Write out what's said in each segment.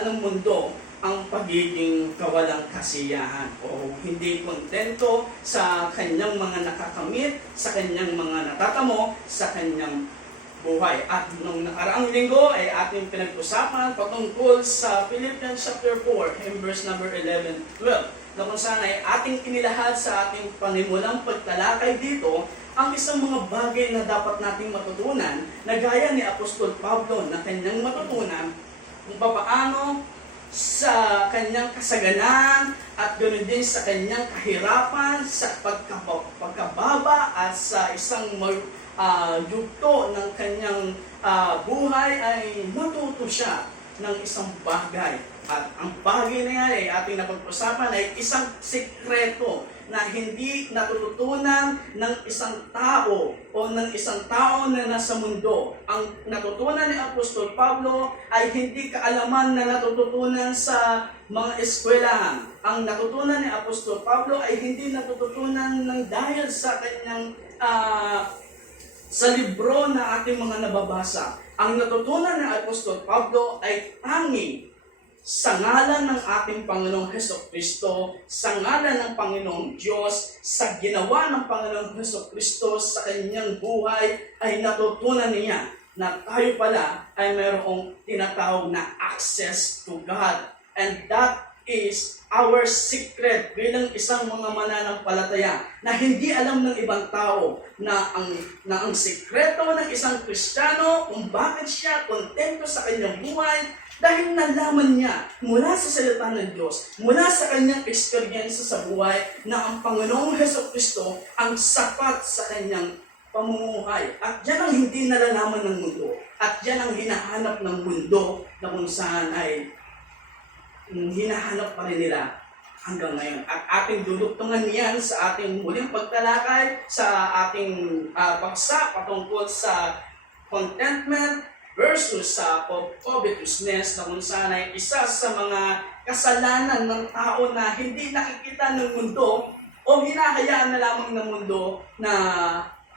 natutunan ng mundo ang pagiging kawalang kasiyahan o hindi kontento sa kanyang mga nakakamit, sa kanyang mga natatamo, sa kanyang buhay. At nung nakaraang linggo ay ating pinag-usapan patungkol sa Philippians chapter 4, in verse number 11, 12, na kung saan ay ating inilahad sa ating panimulang pagtalakay dito ang isang mga bagay na dapat nating matutunan na gaya ni Apostol Pablo na kanyang matutunan kung paano sa kanyang kasaganan at ganoon din sa kanyang kahirapan, sa pagkababa at sa isang yugto ng kanyang buhay ay natuto siya ng isang bagay. At ang bagay na yan ay ating napag-usapan ay isang sikreto na hindi natututunan ng isang tao o ng isang tao na nasa mundo. Ang natutunan ni Apostol Pablo ay hindi kaalaman na natututunan sa mga eskwelahan. Ang natutunan ni Apostol Pablo ay hindi natututunan ng dahil sa kanyang sa libro na ating mga nababasa. Ang natutunan ni Apostol Pablo ay tanging sa ngalan ng ating Panginoong Hesukristo, sa ngalan ng Panginoong Diyos, sa ginawa ng Panginoong Hesukristo sa kanyang buhay, ay natutunan niya na tayo pala ay mayroong tinatawag na access to God. And that is our secret bilang isang mga mananampalataya na hindi alam ng ibang tao na ang sikreto ng isang Kristiyano kung bakit siya kontento sa kanyang buhay dahil nalaman niya mula sa salita ng Diyos, mula sa kanyang eksperyensa sa buhay na ang Panginoong Hesukristo ang sapat sa kanyang pamumuhay. At yan ang hindi nalalaman ng mundo. At yan ang hinahanap ng mundo na kung saan ay hinahanap pa rin nila hanggang ngayon. At ating duduktungan niyan sa ating muling pagtalakay, sa ating paksa patungkol sa contentment versus sa covetousness na kung saan ay isa sa mga kasalanan ng tao na hindi nakikita ng mundo o hinahayaan na lamang ng mundo na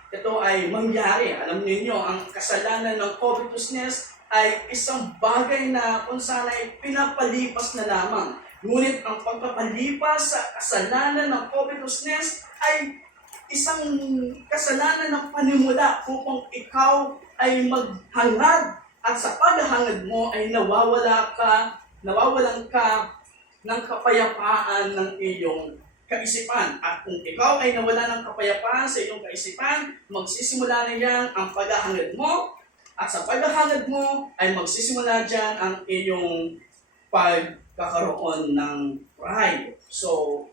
ito ay mangyari. Alam niyo, ang kasalanan ng covetousness ay isang bagay na kung saan ay pinapalipas na lamang. Ngunit ang pagpapalipas sa kasalanan ng covetousness ay isang kasalanan ng panimula upang ikaw ay maghangad at sa paghahangad mo ay nawawalan ka ng kapayapaan ng iyong kaisipan. At kung ikaw ay nawala ng kapayapaan sa iyong kaisipan, magsisimula na yan ang paghahangad mo. At sa paghahangad mo ay magsisimula dyan ang iyong pagkakaroon ng pride. So,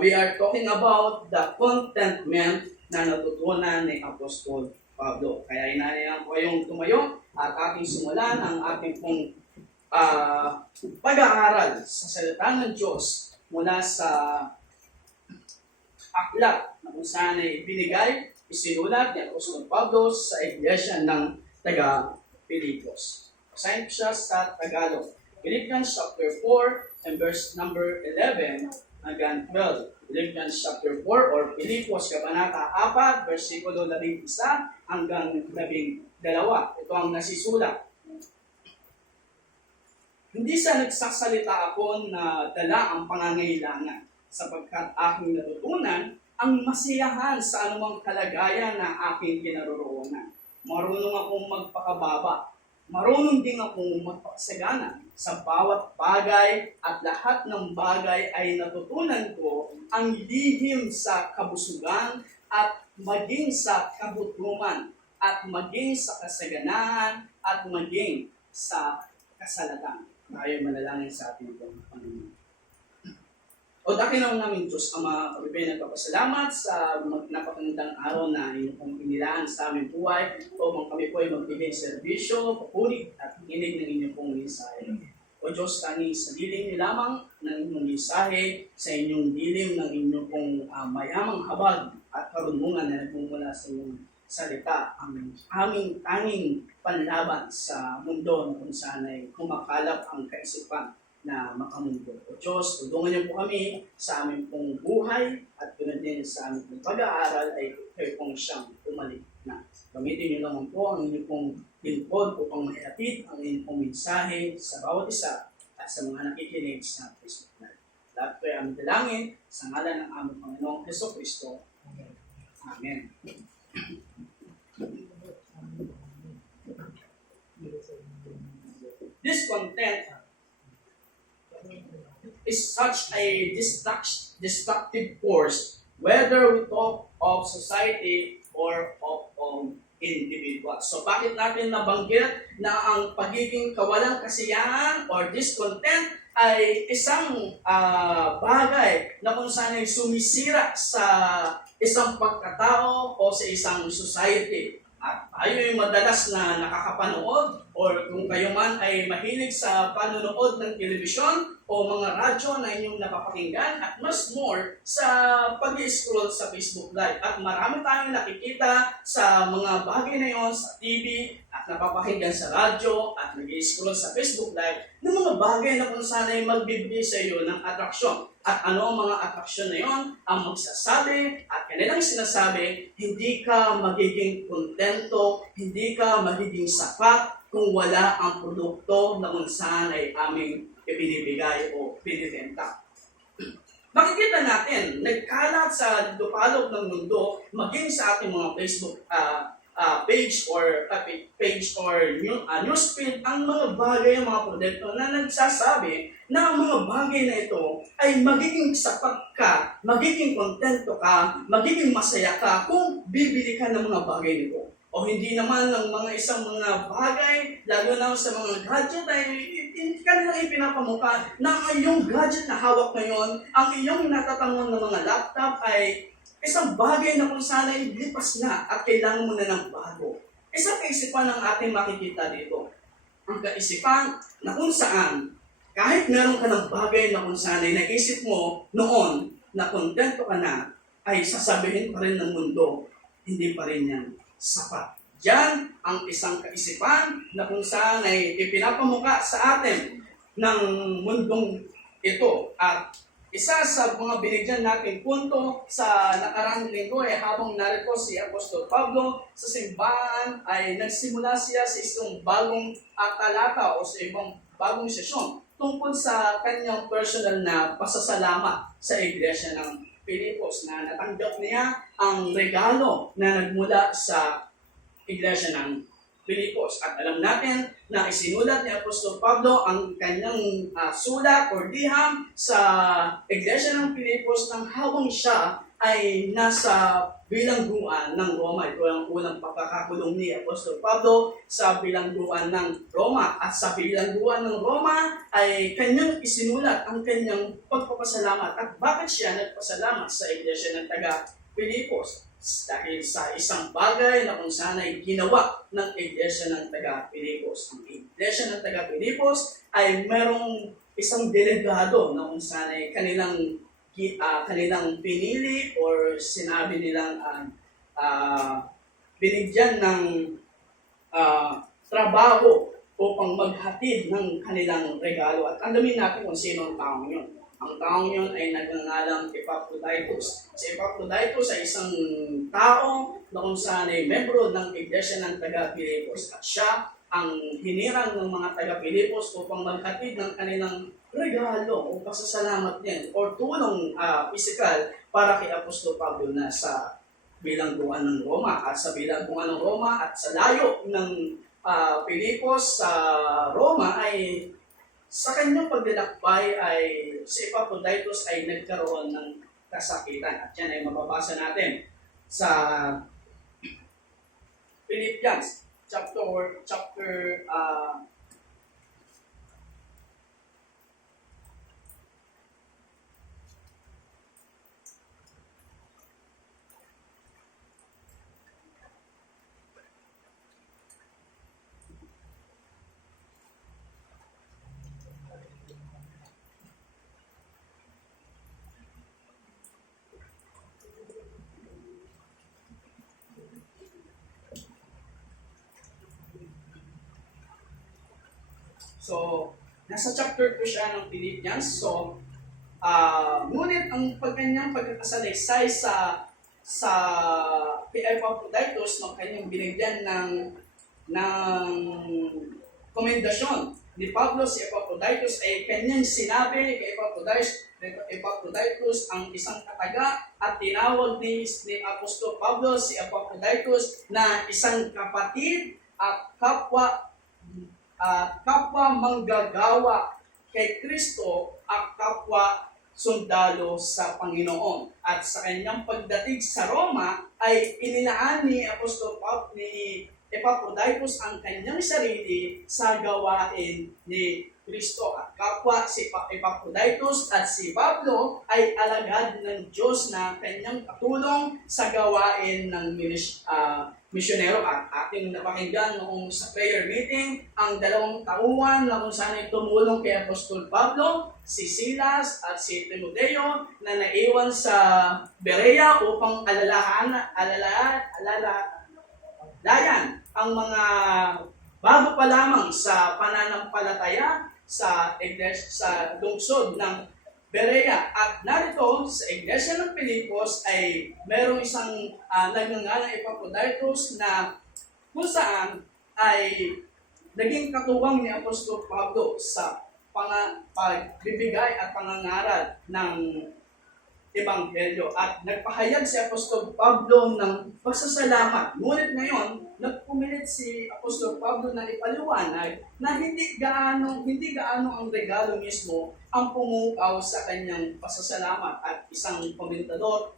we are talking about the contentment na natutunan ni Apostol Pablo. Kaya inanayan ko kayong tumayo at ating simulan ang ating pong pag-aaral sa salita ng Diyos mula sa aklat na kung saan ay binigay, isinulat ni Apostol Pablo sa iglesia ng taga-Pilipos. Basahin ko siya sa Tagalog. Philippians chapter 4 and verse number 11 hanggang 12. Philippians chapter 4 or Pilipos Kabanata 4, versikulo 11 hanggang 12. Ito ang nasisulat. Hindi sa nagsasalita ako na dala ang pangangailangan, sapagkat aking natutunan ang masiyahan sa anumang kalagayan na aking kinaroroonan. Marunong akong magpakababa. Marunong din akong magpakasagana sa bawat bagay at lahat ng bagay ay natutunan ko ang lihim sa kabusugan at maging sa kabutuman at maging sa kasaganahan at maging sa kasalatan. Tayo manalangin sa ating Panginoon. O dakilaw namin Diyos, Ama, kami nagpapasalamat sa napakagandang araw na inyong inilaan sa aming buhay upang kami po ay magbigay serbisyo, papuri at inig ng inyong pong mensahe. O Diyos, tanging sa dilim niyo lamang ng inyong mensahe, sa inyong dilim ng inyong pong mayamang habag at karunungan na nagmumula sa inyong salita, ang aming tanging panlaban sa mundo na kung saan ay kumakalap ang kaisipan na makamundo. O Diyos, tulungan niyo po kami sa aming pong buhay at ganoon din sa aming pong pag-aaral ay kayo pong siyang umalik na. Gamitin niyo naman po ang inyong pong lingkod upang maihatid ang inyong pong mensahe sa bawat isa at at sa mga nakikinig sa Facebook Live. Lahat ko ay aming dalangin sa ngalan ng aming Panginoong Jesucristo. Amen. Discontent is such a destructive force, whether we talk of society or of individual. So bakit natin nabanggit na ang pagiging kawalang kasiyahan or discontent ay isang bagay na kung saan ay sumisira sa isang pagkatao o sa isang society. At tayo ay madalas na nakakapanood or kung kayo man ay mahilig sa panonood ng telebisyon o mga radyo na inyong napapakinggan at mas more sa pag-scroll sa Facebook Live. At marami tayong nakikita sa mga bagay na yon sa TV at napapakinggan sa radyo at nag-scroll sa Facebook Live ng mga bagay na kung saan ay magbibigay sa iyo ng atraksyon. At ano ang mga atraksyon na yon? Ang magsasabi at kanilang sinasabi, hindi ka magiging kontento, hindi ka magiging sapat kung wala ang produkto na kung saan ay aming ibinibigay o binibenta. Makikita natin, nagkalat sa dupalog ng mundo, maging sa ating mga Facebook page or newsfeed, ang mga bagay, ang mga produkto na nagsasabi na ang mga bagay na ito ay magiging sapat ka, magiging kontento ka, magiging masaya ka kung bibili ka ng mga bagay nito. O hindi naman ng mga isang mga bagay, lalo na sa mga gadget ay kanilang ipinapamukha na ang iyong gadget na hawak ngayon, ang iyong natatangon ng mga laptop ay isang bagay na kung sana ay lipas na at kailangan mo na ng bago. Isang kaisipan ang ating makikita dito. Ang kaisipan na kung saan, kahit meron ka ng bagay na kung saan ay naisip mo noon na kontento ka na, ay sasabihin pa rin ng mundo, hindi pa rin yan sapat. Yan ang isang kaisipan na kung saan ay ipinapamuka sa atin ng mundong ito. At isa sa mga binigyan natin punto sa nakaraang linggo ay habang narito si Apostol Pablo sa simbahan ay nagsimula siya sa isang bagong talata o sa ibang bagong sesyon tungkol sa kanyang personal na pasasalamat sa iglesia ng Pilipos na natanggap niya ang regalo na nagmula sa iglesia ng Pilipos. At alam natin na isinulat ni Apostol Pablo ang kanyang sulat or liham sa iglesia ng Pilipos nang habang siya ay nasa bilangguan ng Roma. Ito ang unang pagkakakulong ni Apostol Pablo sa bilangguan ng Roma. At sa bilangguan ng Roma ay kanyang isinulat ang kanyang pagpapasalamat. At bakit siya nagpasalamat sa iglesia ng taga-Pilipos? Dahil sa isang bagay na kung saan ay ginawa ng iglesia ng taga-Pilipos. Ang iglesia ng taga-Pilipos ay merong isang delegado na kung saan ay kanilang pinili or sinabi nilang binigyan ng trabaho upang maghatid ng kanilang regalo. At alamin natin kung sino ang taong yun. Ang taong yun ay nagngangalang Epaphroditus. Si Epaphroditus ay isang tao na kung saan ay membro ng iglesia ng taga-Pilipos. At siya ang hinirang ng mga taga-Pilipos upang maghatid ng kanilang regalo o pasasalamat din o tulong pisikal para kay Apostol Pablo na sa bilangguan ng Roma. At sa bilangguan ng Roma at sa layo ng Pilipos sa Roma ay sa kanyang paglalakbay ay si Epaphroditus ay nagkaroon ng kasakitan. At yan ay mababasa natin sa Philippians chapter So, nasa chapter 2 siya ng Philippians. So, ngunit ang kanyang pagkakasalaysay sa Epaphroditus, no, kanyang binigyan ng komendasyon ni Pablo si Epaphroditus ay kanyang sinabi kay Epaphroditus ang isang kataga at tinawag ni Apostol Pablo si Epaphroditus na isang kapatid at kapwa manggagawa kay Kristo at kapwa sundalo sa Panginoon. At sa kanyang pagdating sa Roma ay inilaan ni Apostol Pablo ni Epaphroditus ang kanyang sarili sa gawain ni Kristo. At kapwa si Epaphroditus at si Pablo ay alagad ng Diyos na kanyang katulong sa gawain ng misyonero. At ating napakinggan noong sa prayer meeting ang 2 tauhan na kung saan ay tumulong kay Apostol Pablo, si Silas at si Timoteo na naiwan sa Berea upang alalayan ang mga bago pa lamang sa pananampalataya sa lungsod ng Berea. At narito sa Iglesia ng Pilipos ay merong isang nagngangalang Epaphroditus na kung saan ay naging katuwang ni Apostol Pablo sa pagbibigay at pangangaral ng Ebanghelyo. At nagpahayag si Apostol Pablo ng pasasalamat. Ngunit ngayon, nagpumilit si Apostol Pablo na ipaliwanag na hindi gaano ang regalo mismo ang pumukaw sa kanyang pasasalamat. At isang commentator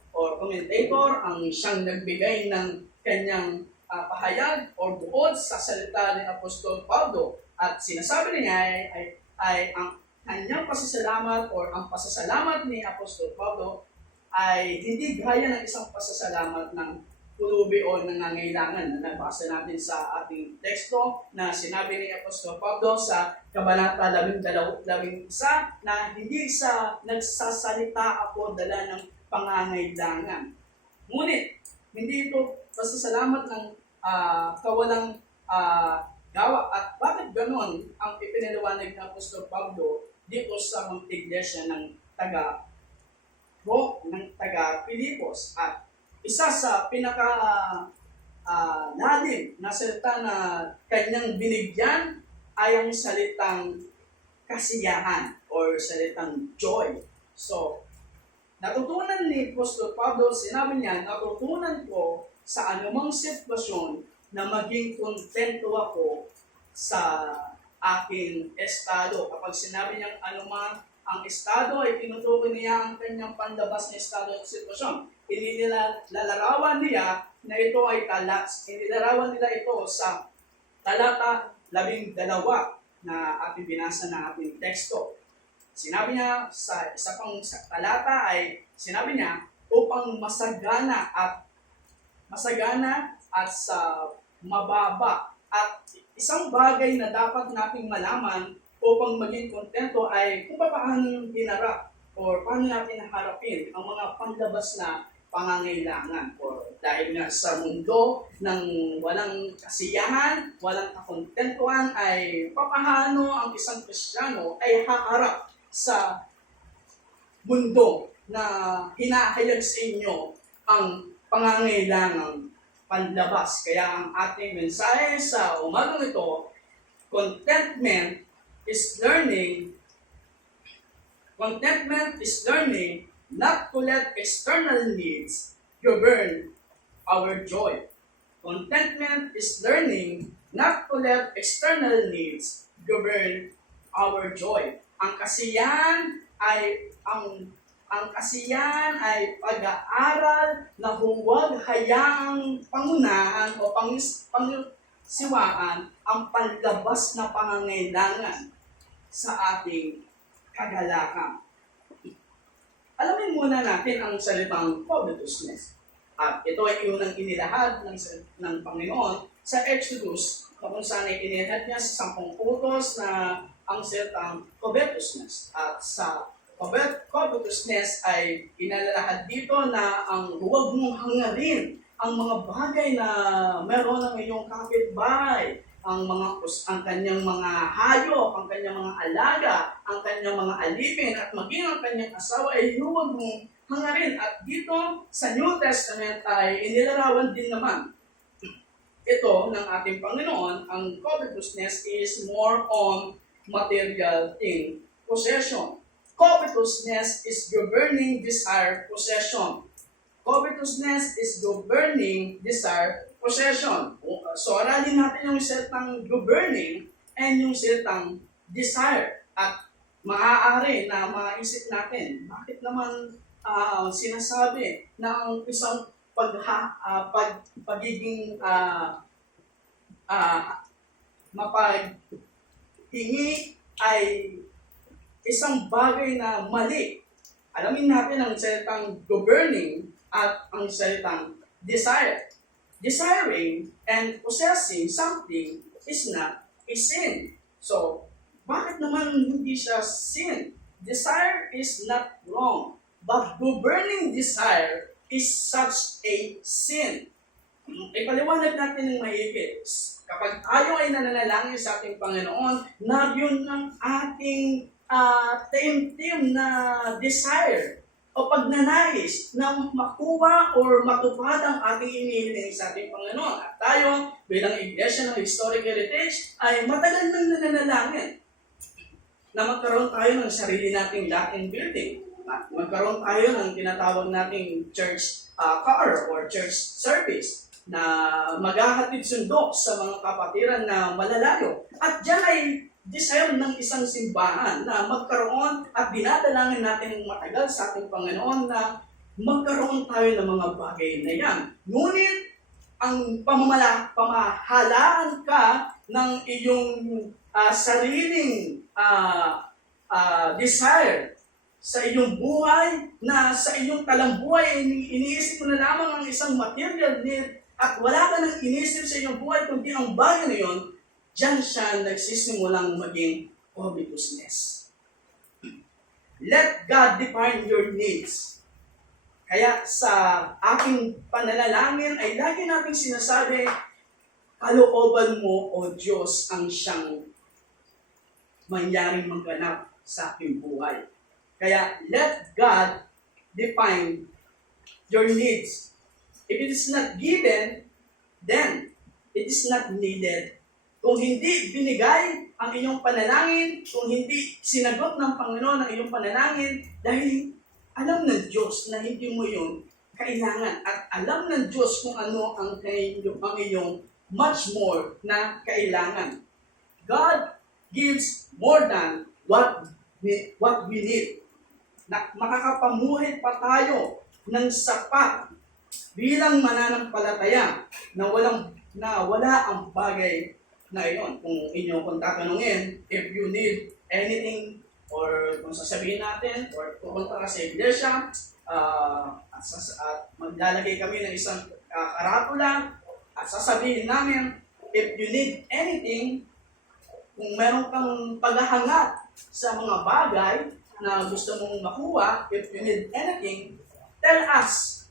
ang siyang nagbigay ng kanyang pahayag o buod sa salita ni Apostol Pablo. At sinasabi niya ay ang kanyang pasasalamat o ang pasasalamat ni Apostol Pablo ay hindi gaya ng isang pasasalamat ng pulubi o nangangailangan na nabasa natin sa ating teksto na sinabi ni Apostol Pablo sa Kabanata 11 na hindi sa nagsasalita ako dala ng pangangailangan. Ngunit, hindi ito pasasalamat ng kawalang gawa. At bakit ganon ang ipinaliwanag ng Apostol Pablo dito sa mga iglesia ng taga Pilipos? At isa sa lalim na salita na kanyang binigyan ay ang salitang kasiyahan or salitang joy. So, natutunan ni Apostol Pablo, sinabi niya, natutunan ko sa anumang sitwasyon na maging kontento ako sa aking estado. Kapag sinabi niyang anumang ang estado ay tinutukoy niya ang kanyang panlabas na estado at sitwasyon. Inilalarawan niya na ito ay inilarawan nila ito sa talata 12 na ating binasa na ating teksto. Sinabi niya sa isa pang talata ay sinabi niya upang masagana at sa mababa. At isang bagay na dapat nating malaman upang maging kontento ay kung paano yung hinarap o paano natin harapin ang mga panlabas na pangangailangan. Or dahil nga sa mundo ng walang kasiyahan, walang kakontentuhan, ay paano ang isang Kristiyano ay haharap sa mundo na hinahayag sa inyo ang pangangailangan panlabas. Kaya ang ating mensahe sa umagang ito, contentment is learning not to let external needs govern our joy. Contentment is learning not to let external needs govern our joy. Ang kasiyahan ay pag-aaral na huwag hayaang pangunahan o pangsiwaan ang panlabas na pangangailangan sa ating kagalakan. Alamin muna natin ang salitang covetousness. At ito ay unang inilahad ng Panginoon sa Exodus, kung saan ay inilahad niya sa 10 utos na ang salitang covetousness. At sa covetousness ay inalalahad dito na ang huwag mong hangarin ang mga bagay na meron ng iyong kapitbahay, ang kanyang mga hayop, ang kanyang mga alaga, ang kanyang mga alipin, at maging ang kanyang asawa ay huwag mong hangarin. At dito sa New Testament ay inilarawan din naman ito ng ating Panginoon. Ang covetousness is more on material in possession. Covetousness is governing desire possession. Covetousness is governing desire possession. So, aralin natin yung salitang governing and yung salitang desire. At maaari na maisip natin, bakit naman sinasabi na ang isang pagiging mapaghingi ay isang bagay na mali. Alamin natin ang salitang governing at ang salitang desire. Desiring and possessing something is not a sin. So, bakit naman hindi siya sin? Desire is not wrong, but governing desire is such a sin. Ipaliwanag natin ng mahigit. Kapag tayo ay nananalangin sa ating Panginoon, na yun ang ating taimtim na desire o pagnanais na makuha or matupad ang ating inihiling sa ating Panginoon. At tayo, bilang Iglesia ng Historic Heritage, ay matagal nang nananalangin na magkaroon tayo ng sarili nating Latin building. At magkaroon tayo ng tinatawag nating church car or church service na maghahatid sundo sa mga kapatiran na malalayo. At dyan ay desire ng isang simbahan na magkaroon at dinadalangin natin ng matagal sa ating Panginoon na magkaroon tayo ng mga bagay na yan. Ngunit, ang pamahalaan ka ng iyong sariling desire sa iyong buhay, na sa iyong talambuhay, iniisip mo na lamang ang isang material need at wala ka nang inisip sa iyong buhay kundi ang bagay na yun, diyan siya nagsisimulang maging covetousness. Let God define your needs. Kaya sa aking pananalangin ay lagi nating sinasabi, kalooban mo, O Diyos, ang siyang mangyaring magganap sa aking buhay. Kaya let God define your needs. If it is not given, then it is not needed. Kung hindi binigay ang inyong panalangin, kung hindi sinagot ng Panginoon ang iyong panalangin, dahil alam ng Diyos na hindi mo yun kailangan. At alam ng Diyos kung ano ang iyong much more na kailangan. God gives more than what we need. Na makakapamuhay pa tayo ng sapat bilang mananampalataya na wala ang bagay na iyon. Kung tatanungin, if you need anything, or kung sasabihin natin, or pupunta ka sa iglesia, at maglalagay kami ng isang karatula, at sasabihin namin, if you need anything, kung meron kang paghahangat sa mga bagay na gusto mong makuha, if you need anything, tell us,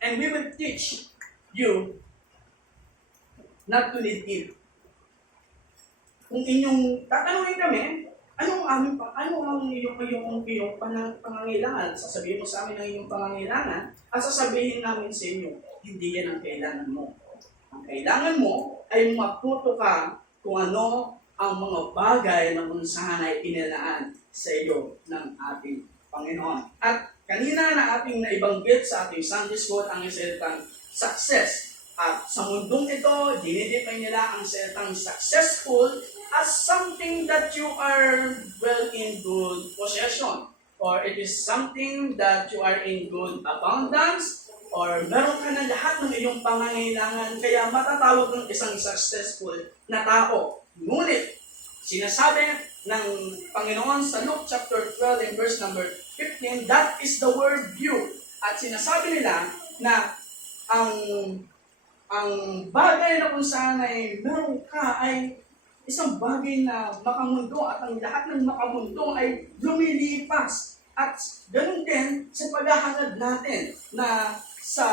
and we will teach you not to need it. Kung inyong tatanungin kami, ano ang iyong pangangailangan? Sasabihin mo sa amin ang iyong pangangailangan at sasabihin namin sa inyo, hindi yan ang kailangan mo. Ang kailangan mo ay matuto ka kung ano ang mga bagay na kung saan ay inilaan sa iyo ng ating Panginoon. At kanina na ating naibanggit sa ating Sunday School ang salitang success. At sa mundong ito, dinidefine nila ang salitang successful as something that you are well in good possession, or it is something that you are in good abundance, or meron ka na lahat ng iyong pangangailangan, kaya matatawag ng isang successful na tao. Ngunit, sinasabi ng Panginoon sa Luke chapter 12 and verse number 15, that is the word view. At sinasabi nila na ang bagay na kung saan ay meron ka ay isang bagay na makamundo at ang lahat ng makamundo ay lumilipas. At ganun din sa paghahangad natin na sa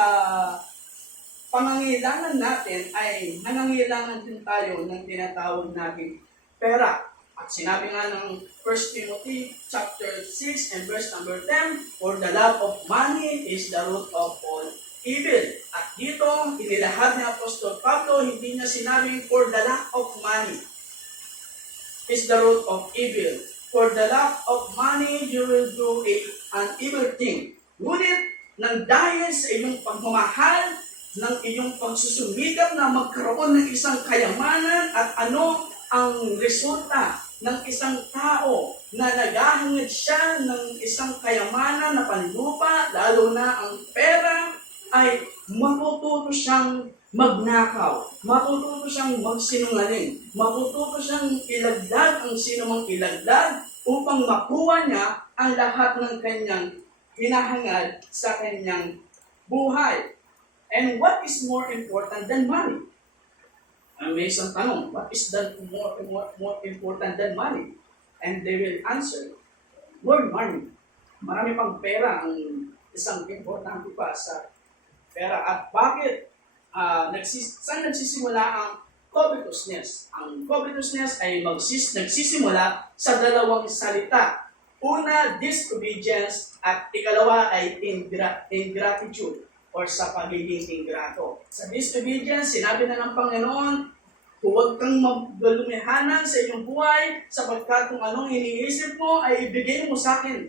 pangangailangan natin ay nangangailangan din tayo ng tinatawag natin pera. At sinabi nga ng 1 Timothy chapter 6 and verse number 10, for the love of money is the root of all evil. At dito, inilahad ni Apostol Pablo, hindi niya sinabing for the lack of money. is the root of evil. For the lack of money, you will do an evil thing. Ngunit, nang dahil sa iyong pagmamahal, ng iyong pagsusumikap na magkaroon ng isang kayamanan at ano ang resulta ng isang tao na naghahangad siya ng isang kayamanan na panlupa, lalo na ang pera, ay matututo siyang magnakaw, matututo siyang magsinungaling, matututo siyang ilagdag ang sinumang ilagdag upang makuha niya ang lahat ng kanyang hinahangad sa kanyang buhay. And what is more important than money? May isang tanong, what is more important than money? And they will answer, more money. Marami pang pera ang isang importante pa sa pera. At bakit? Saan nagsisimula ang covetousness? Ang covetousness ay nagsisimula sa dalawang salita. Una, disobedience, at ikalawa ay ingratitude, or sa pagiging ingrato. Sa disobedience, sinabi na ng Panginoon, huwag kang maglumihanan sa iyong buhay sapagkat kung anong iniisip mo ay ibigay mo sa akin.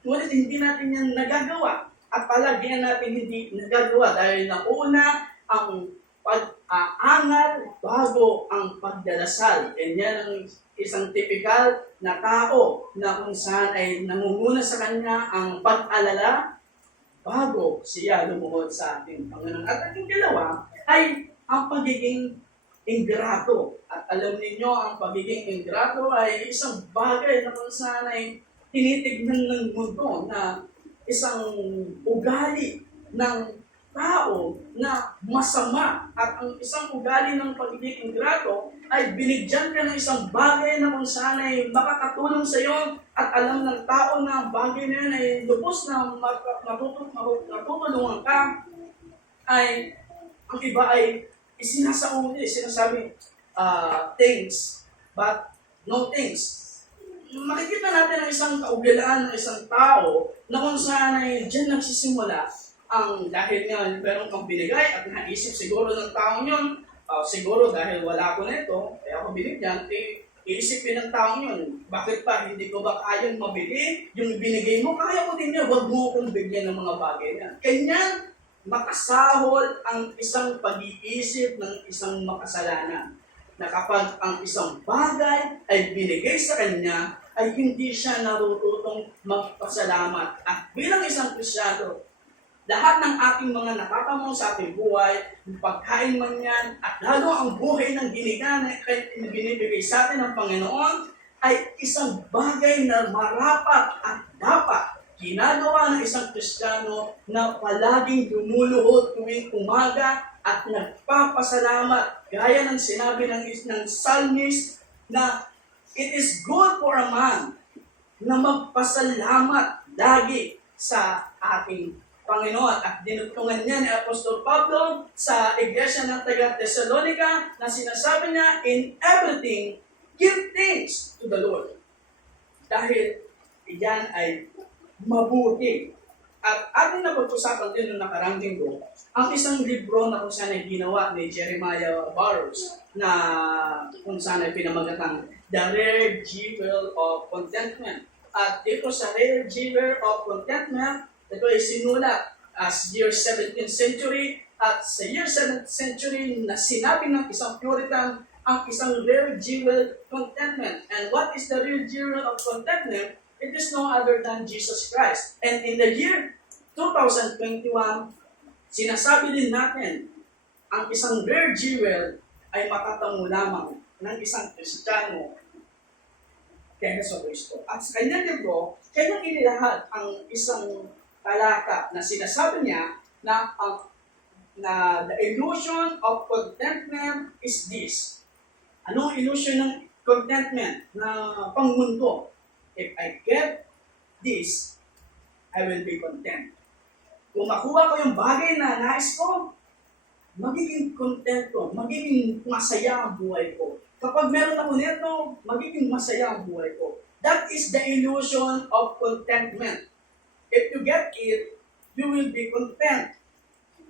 Ngunit hindi natin yan nagagawa at palagyan natin hindi nagagawa dahil nauna ang pag-aangal bago ang pagdarasal. And yan ang isang typical na tao na kung saan ay nangunguna sa kanya ang pag-alala bago siya lumuhod sa ating Panginoon. At ang dalawa ay ang pagiging ingrato. At alam ninyo, ang pagiging ingrato ay isang bagay na kung saan ay tinitignan ng mundo na isang ugali ng tao na masama. At ang isang ugali ng pagiging ingrato ay binigyan ka ng isang bagay na kung saan ay makakatulong sa iyo at alam ng tao na ang bagay na yun ay lubos na matutulungan ka, ay ang iba ay sinasabi, things, but no things. Makikita natin ang isang kaugalaan ng isang tao na kung saan ay dyan nagsisimula ang dahil nga meron kang binigay at naisip siguro ng taong yun, siguro dahil wala ko nito, kaya ako binigyan, iisipin ng taong yun, bakit pa, hindi ko ba kayang mabili? Yung binigay mo, kaya ko din yun, huwag mo akong bigyan ng mga bagay na. Ganyan, makasahol ang isang pag-iisip ng isang makasalanan. Na kapag ang isang bagay ay binigay sa kanya, ay hindi siya narututong magpasalamat. At bilang isang Kristyano, lahat ng ating mga nakatamo sa ating buhay, pagkain man yan, at lalo ang buhay ng binibigay sa atin ng Panginoon, ay isang bagay na marapat at dapat ginagawa ng isang Kristiyano na palaging lumuluhod tuwing umaga at nagpapasalamat. Gaya ng sinabi ng psalmist na it is good for a man na magpasalamat lagi sa ating Panginoon. At dinugtungan niya ni Apostol Pablo sa iglesia ng taga-Thessalonica na sinasabi niya, in everything, give thanks to the Lord. Dahil iyan ay mabuti. At ating napag-usapan din noong nakarang linggo, ang isang libro na kung saan ay ginawa ni Jeremiah Burroughs na kung saan ay pinamagatang The Rare Jewel of Contentment. At dito sa Rare Jewel of Contentment, ito ay sinulat as year 17th century at sa year 7th century na sinabi ng isang Puritan ang isang rare jewel contentment. And what is the real jewel of contentment? It is no other than Jesus Christ. And in the year 2021, sinasabi din natin ang isang rare jewel ay matatamo lamang ng isang Kristiyano kay Jesucristo. At sa kanyang libro, kanyang inilahad ang isang talata na sinasabi niya na the illusion of contentment is this. Anong illusion ng contentment na pangmundo? If I get this, I will be content. Kung makuha ko yung bagay na nais ko, magiging kontento, magiging masaya ang buhay ko. Kapag meron ako nito, magiging masaya ang buhay ko. That is the illusion of contentment. If you get it, you will be content.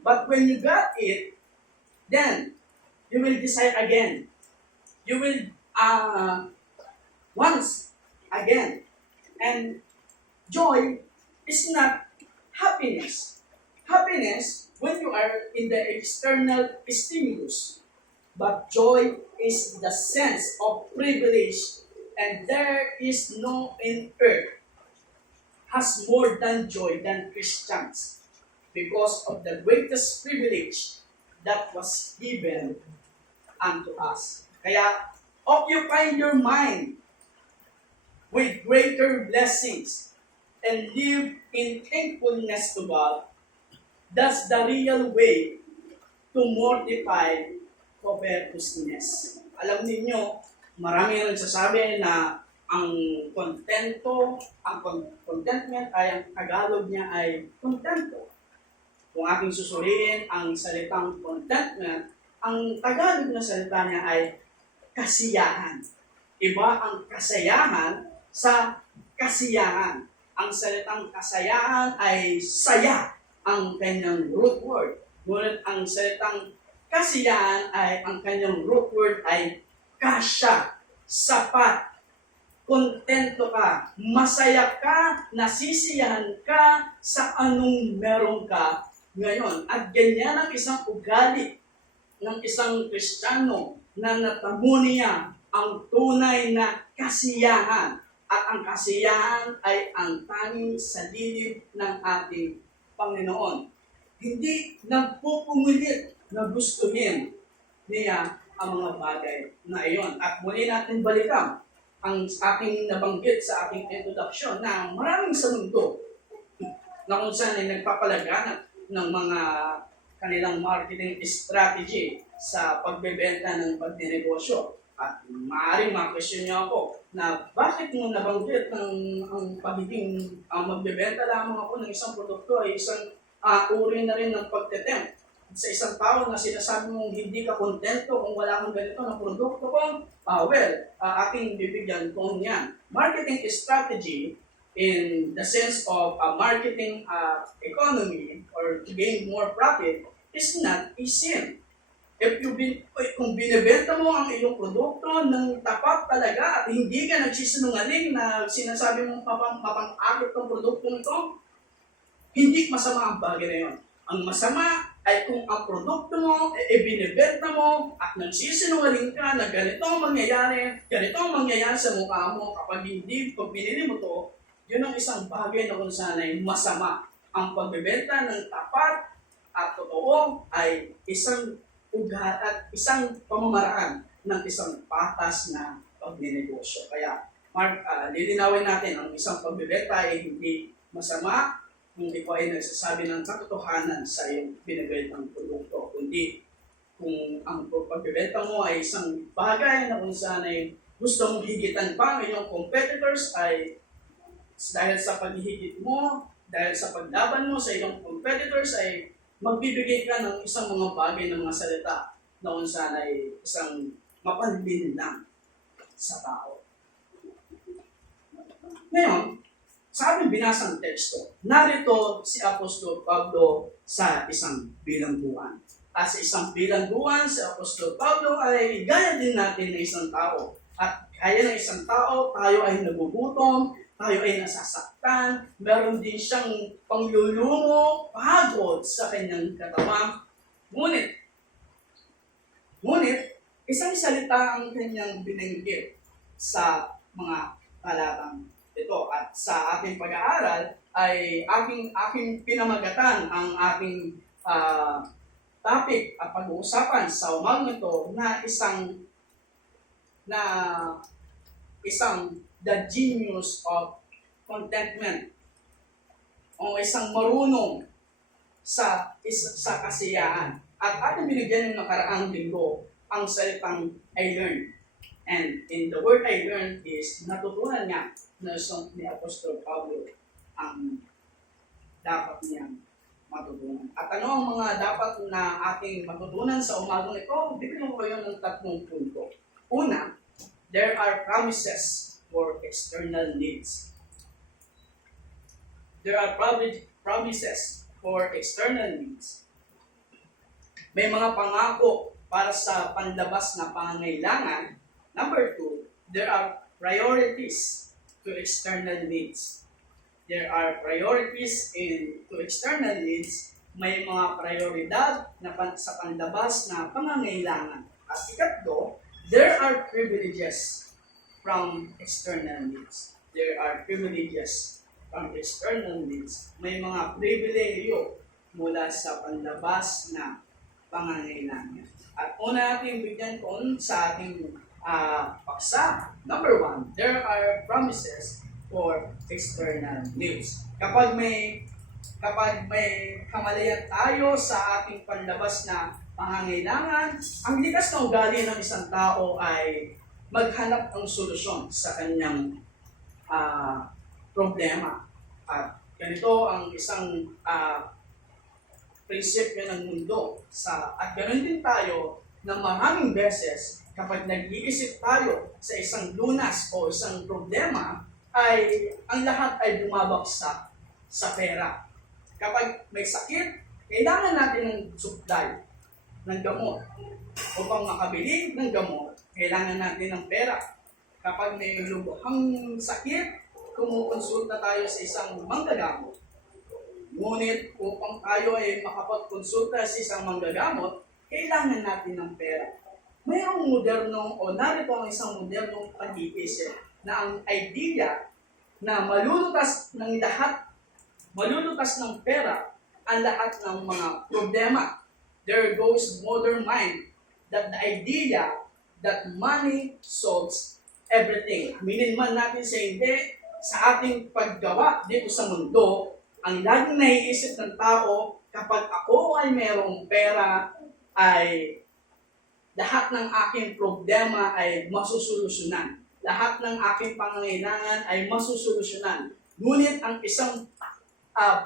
But when you got it, then you will decide again. You will once again. And joy is not happiness. Happiness when you are in the external stimulus. But joy is the sense of privilege, and there is no in earth has more than joy than Christians because of the greatest privilege that was given unto us. Kaya, occupy your mind with greater blessings and live in thankfulness to God. That's the real way to mortify covetousness. Alam niyo, marami ang nagsasabi na ang contentment ay ang Tagalog niya ay kontento. Kung aking susuriin ang salitang contentment, ang Tagalog na salita niya ay kasiyahan. Iba ang kasayahan sa kasiyahan. Ang salitang kasayahan ay saya ang kanyang root word. Ngunit ang salitang kasiyahan ay ang kanyang root word ay kasya, sapat, kontento ka, masaya ka, nasisiyahan ka sa anong meron ka ngayon. At ganyan ang isang ugali ng isang Kristiyano na natamo niya ang tunay na kasiyahan. At ang kasiyahan ay ang tanging sa lilim ng ating Panginoon. Hindi nagpupumilit na gustuhin niya ang mga bagay na iyon. At muli natin balikan ang aking nabanggit sa aking introduction na maraming sa mundo na kung saan ay nagpapalaganap ng mga kanilang marketing strategy sa pagbebenta ng pagdinegosyo. At maaaring ma-question niyo ako na bakit mo nabanggit ang pagiging magbebenta lamang ako ng isang produkto ay isang uri na rin ng pagtetempt. Sa isang tao na sinasabi mong hindi ka kontento kung wala kang ganito na produkto ko, aking bibigyan ko niyan. Marketing strategy in the sense of marketing economy or to gain more profit is not a sin. Kung binibenta mo ang iyong produkto ng tapat talaga at hindi ka nagsisinungaling na sinasabi mong mapang-akit ng produkto nito, hindi masama ang bagay na yun. Ang masama ay kung ang produkto mo, binibenta mo at nagsisinungaling ka na ganito ang mangyayari sa mukha mo kapag binili mo to, yun ang isang bagay na kung saan ay masama. Ang pagbebenta ng tapat at totoo ay isang ugat at isang pamamaraan ng isang patas na pagnenegosyo. Kaya, lilinawin natin ang isang pagbebenta ay hindi masama kung ikaw ay nagsasabi ng katotohanan sa iyong binibentang produkto. Kundi kung ang pagbebenta mo ay isang bagay na kung saan ay gusto mong higitan pa ng iyong competitors ay dahil sa paghihigit mo, dahil sa paglaban mo sa iyong competitors ay magbibigay ka ng isang mga bagay ng mga salita na kung saan ay isang mapanlin lang sa tao. Ngayon, sa ating binasang teksto, narito si Apostol Pablo sa isang bilangguan. At sa isang bilangguan, si Apostol Pablo ay gaya din natin na isang tao. At kaya ng isang tao, tayo ay nagugutom, tayo ay nasasaktan, meron din siyang panglulumo, pagod sa kanyang katawan. Ngunit, isang salita ang kanyang binanggit sa mga talatang ito. At sa ating pag-aaral ay aking pinamagatan ang ating topic at pag-uusapan sa umagang ito na isang the genius of contentment o isang marunong sa kasiyahan. At ating binigyan ng nakaraang linggo ang salitang I learned. And in the word I learned is natutunan niya na ni Apostol Pablo ang dapat niyang matutunan. At ano ang mga dapat na ating matutunan sa umagang ito? Bigyan ko kayo ng 3 punto. Una, there are promises for external needs. There are promises for external needs. May mga pangako para sa panlabas na pangangailangan. Number 2, there are priorities to external needs. There are priorities to external needs. May mga prioridad na sa panlabas na pangangailangan. At ikatlo, there are privileges from external needs. There are privileges from external needs. May mga pribilehiyo mula sa panlabas na pangangailangan. At una natin bigyan sa ating paksa. Number 1, there are promises for external needs. Kapag may kamalayan tayo sa ating panlabas na pangangailangan, ang likas na ugali ng isang tao ay maghanap ng solusyon sa kanyang problema. At ganito ang isang prinsipyo ng mundo. At ganoon din tayo na maraming beses kapag nag-iisip tayo sa isang lunas o isang problema, ay ang lahat ay bumabagsak sa pera. Kapag may sakit, kailangan natin ng supply ng gamot. Upang makabili ng gamot, kailangan natin ng pera. Kapag may lubhang sakit, kumukonsulta tayo sa isang manggagamot. Ngunit upang tayo ay makapagkonsulta sa isang manggagamot, kailangan natin ng pera. Mayroong modernong, o narito ang isang modernong pag-iisip na ang idea na malulutas ng pera ang lahat ng mga problema. There goes modern mind that the idea that money solves everything. Aminin man natin sa hindi, sa ating paggawa dito sa mundo, ang laging naiisip ng tao, kapag ako ay mayroong pera, ay lahat ng aking problema ay masusolusyonan. Lahat ng aking pangangailangan ay masusolusyonan. Ngunit ang isang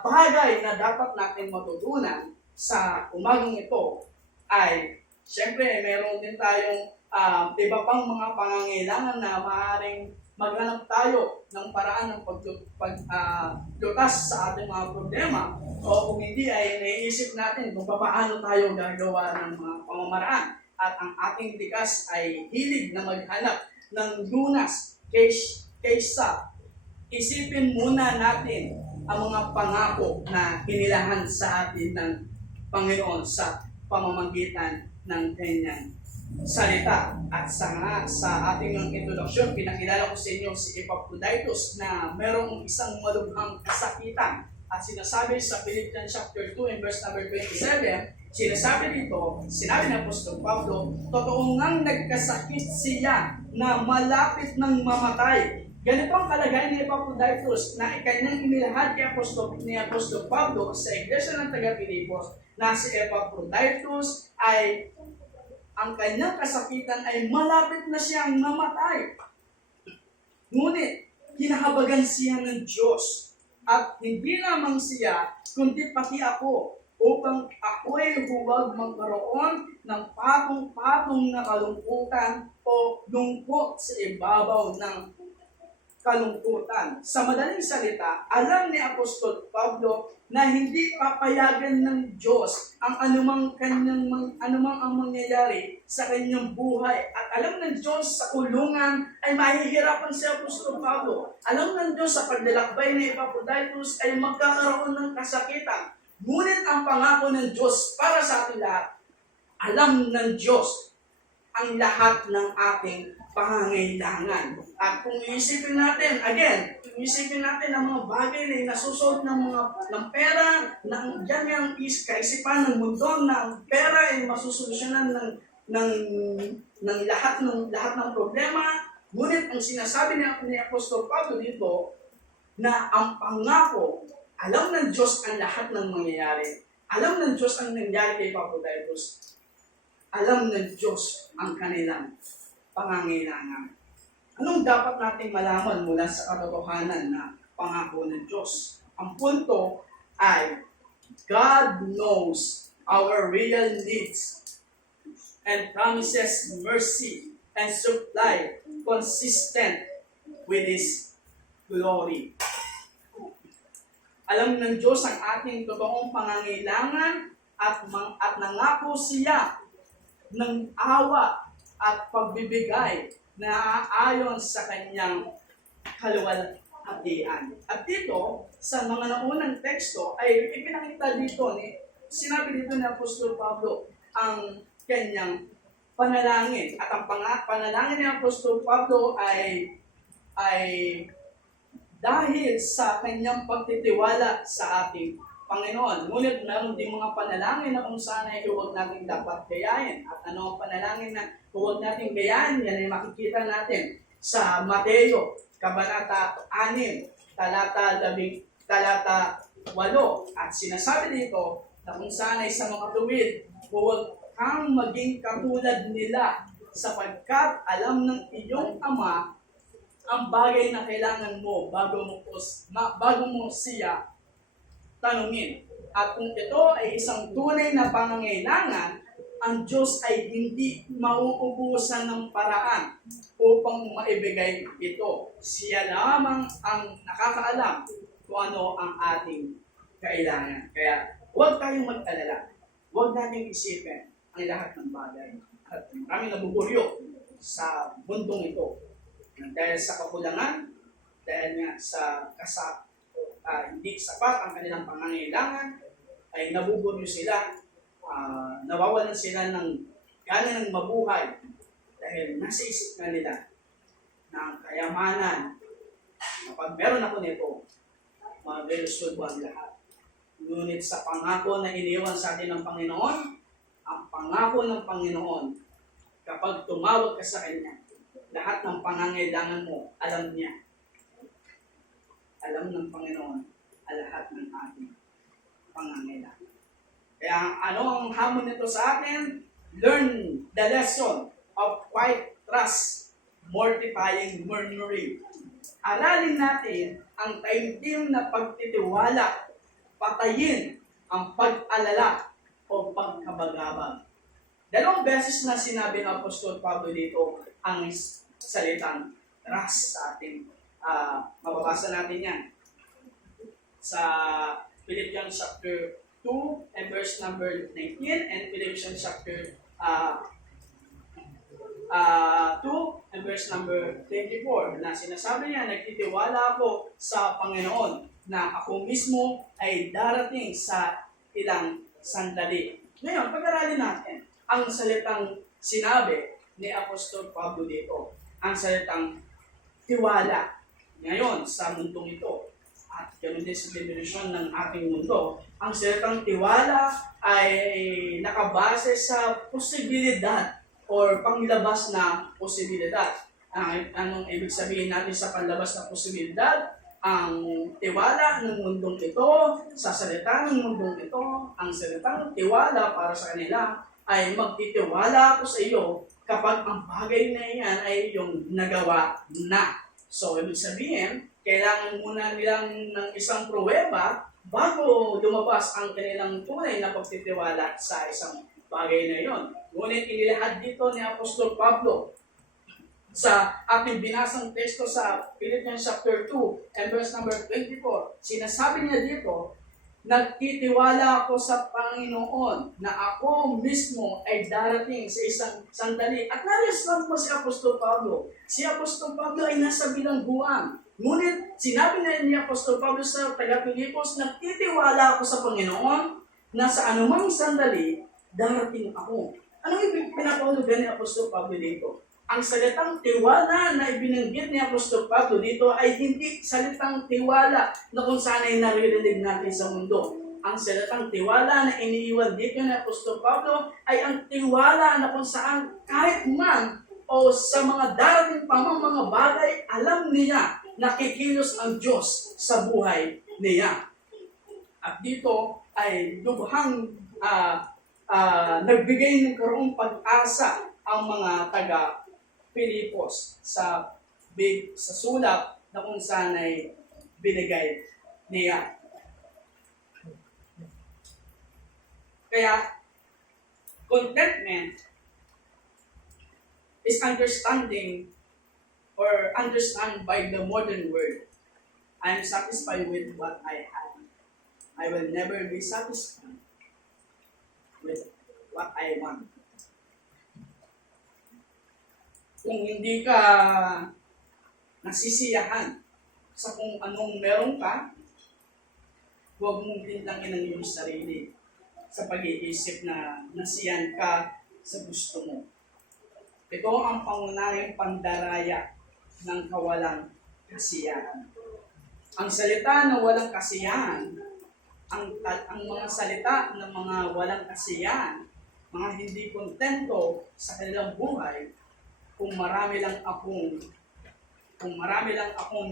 bagay na dapat natin matutunan sa umagang ito ay, siyempre, meron din tayong iba pang mga pangangailangan na maaaring maghanap tayo ng paraan ng paglutas sa ating mga problema, o kung hindi ay naiisip natin kung paano tayo gagawa ng mga pamamaraan. At ang ating likas ay hilig na maghanap ng lunas kaysa isipin muna natin ang mga pangako na hinilahan sa atin ng Panginoon sa pamamagitan ng kanyang salita. At sa ating introduction, pinakilala ko sa inyo si Epaphroditus na merong isang malubhang kasakitan. At sinasabi sa Philippians chapter 2 and verse number 27, sinasabi dito, sinabi ng Apostol Pablo, totoo ngang nagkasakit siya na malapit ng mamatay. Ganito ang kalagayan ni Epaphroditus na ikanyang inilahad ni Apostol Pablo sa iglesia ng taga-Pilipos na si Epaphroditus ay ang kanyang kasakitan ay malapit na siyang mamatay. Ngunit, kinahabagan siya ng Diyos. At hindi lamang siya, kundi pati ako, upang ako'y huwag magkaroon ng patong-patong na kalungkutan o lungkot sa ibabaw ng kalungkutan. Sa madaling salita, alam ni Apostol Pablo na hindi papayagan ng Diyos ang anumang ang mangyayari sa kanyang buhay. At alam ng Diyos sa kulungan ay mahihirapan si Apostol Pablo. Alam ng Diyos sa paglalakbay ni Epaphroditus ay magkakaroon ng kasakitan. Ngunit ang pangako ng Diyos para sa ating lahat, alam ng Diyos ang lahat ng ating pangangailangan. At kung iisipin natin, again, ang mga bagay na nasusolve ng pera, yan yung kaisipan ng mundo na ang pera ay masusolusyonan ng lahat ng problema. Ngunit ang sinasabi ni Apostol Pablo dito, na ang pangako, alam ng Diyos ang lahat ng mangyayari. Alam ng Diyos ang nangyari kay Epaphroditus. Alam ng Diyos ang kanilang pangangailangan. Anong dapat nating malaman mula sa katotohanan na pangako ng Diyos? Ang punto ay, God knows our real needs and promises mercy and supply consistent with His glory. Alam ng Diyos ang ating totoong pangangailangan at nangako siya ng awa at pagbibigay na ayon sa kanyang kaluwalhatian. At dito, sa mga naunang teksto, ay ipinakita dito sinabi dito ni Apostol Pablo ang kanyang panalangin. At ang panalangin ni Apostol Pablo ay dahil sa kanyang pagtitiwala sa ating Panginoon. Ngunit meron din mga panalangin na kung saan ay huwag natin dapat gayahin. At ano ang panalangin na huwag natin gayahin? Yan ay makikita natin sa Mateo, Kabanata 6, talata 8. At sinasabi dito na kung saan ay sa mga tuwid, huwag kang maging katulad nila sapagkat alam ng iyong Ama ang bagay na kailangan mo bago mo siya tanungin. At kung ito ay isang tunay na pangangailangan, ang Diyos ay hindi mauubusan ng paraan upang maibigay ito. Siya lamang ang nakakaalam kung ano ang ating kailangan. Kaya huwag tayong mag-alala. Huwag nating isipin ang lahat ng bagay. At maraming nabuburyo sa mundong ito. Dahil sa kakulangan, dahil nga sa hindi sapat ang kanilang pangangailangan, ay nabuburyo sila, nawawalan sila ng gana ng mabuhay dahil nasa isip na nila na ang kayamanan, kapag meron ako nito, mag-resolve ang lahat. Ngunit sa pangako na iniwan sa atin ng Panginoon, ang pangako ng Panginoon, kapag tumawag ka sa Kanya, lahat ng pangangailangan mo, alam niya. Alam ng Panginoon ang lahat ng ating pangangailangan. Kaya ano ang hamon nito sa atin? Learn the lesson of quiet trust, mortifying murmuring. Aralin natin ang taimtim na pagtitiwala, patayin ang pag-alala o pagkabagabag. Dalawang beses na sinabi ng Apostol Pablo dito ang salitang trust sa ating mababasa natin yan sa Philippians chapter 2 and verse number 19 and Philippians chapter 2 and verse number 24 na sinasabi niya, nagtitiwala ako sa Panginoon na ako mismo ay darating sa ilang sandali. Ngayon, pag-aralin natin ang salitang sinabi ni Apostol Pablo dito, ang salitang tiwala ngayon sa mundong ito. At ganoon din sa definisyon ng ating mundo, ang salitang tiwala ay nakabase sa posibilidad or panglabas na posibilidad. Anong ibig sabihin natin sa panlabas na posibilidad? Ang tiwala ng mundong ito, sa salita ng mundong ito, ang salitang tiwala para sa kanila ay magtitiwala ako sa iyo kapag ang bagay na iyan ay iyong nagawa na. So, ibig sabihin, kailangan muna nilang ng isang pruweba bago lumabas ang kanilang tunay na pagtitiwala sa isang bagay na iyon. Ngunit inilahad dito ni Apostol Pablo sa ating binasang teksto sa Philippians chapter 2 and verse number 24. Sinasabi niya dito, nagtitiwala ako sa Panginoon na ako mismo ay darating sa isang sandali. At naris lang po si Apostol Pablo. Si Apostol Pablo ay nasa bilangguan. Ngunit sinabi na ni Apostol Pablo sa taga-Pilipos, nagtitiwala ako sa Panginoon na sa anumang sandali, darating ako. Anong ibig pinapahulugan ni Apostol Pablo dito? Ang salitang tiwala na ibinanggit ni Apostol Pablo dito ay hindi salitang tiwala na kung saan ay naririnig natin sa mundo. Ang salitang tiwala na iniiwan dito ni Apostol Pablo ay ang tiwala na kung saan kahit man o sa mga darating pa mga bagay, alam niya na kikilos ang Diyos sa buhay niya. At dito ay lubhang nagbigay ng karoong pag-asa ang mga taga-Pilipos sa sulat na kung saan ay binigay niya. Kaya, contentment is understanding or understand by the modern word. I am satisfied with what I have. I will never be satisfied with what I want. Kung hindi ka nasisiyahan sa kung anong meron ka, huwag mong bintangin ang iyong sarili sa pag-iisip na nasiyan ka sa gusto mo. Ito ang pangunahing pandaraya ng kawalang kasiyahan. Ang salita na walang kasiyahan, ang mga salita ng mga walang kasiyahan, mga hindi kontento sa kanilang buhay, kung marami lang akong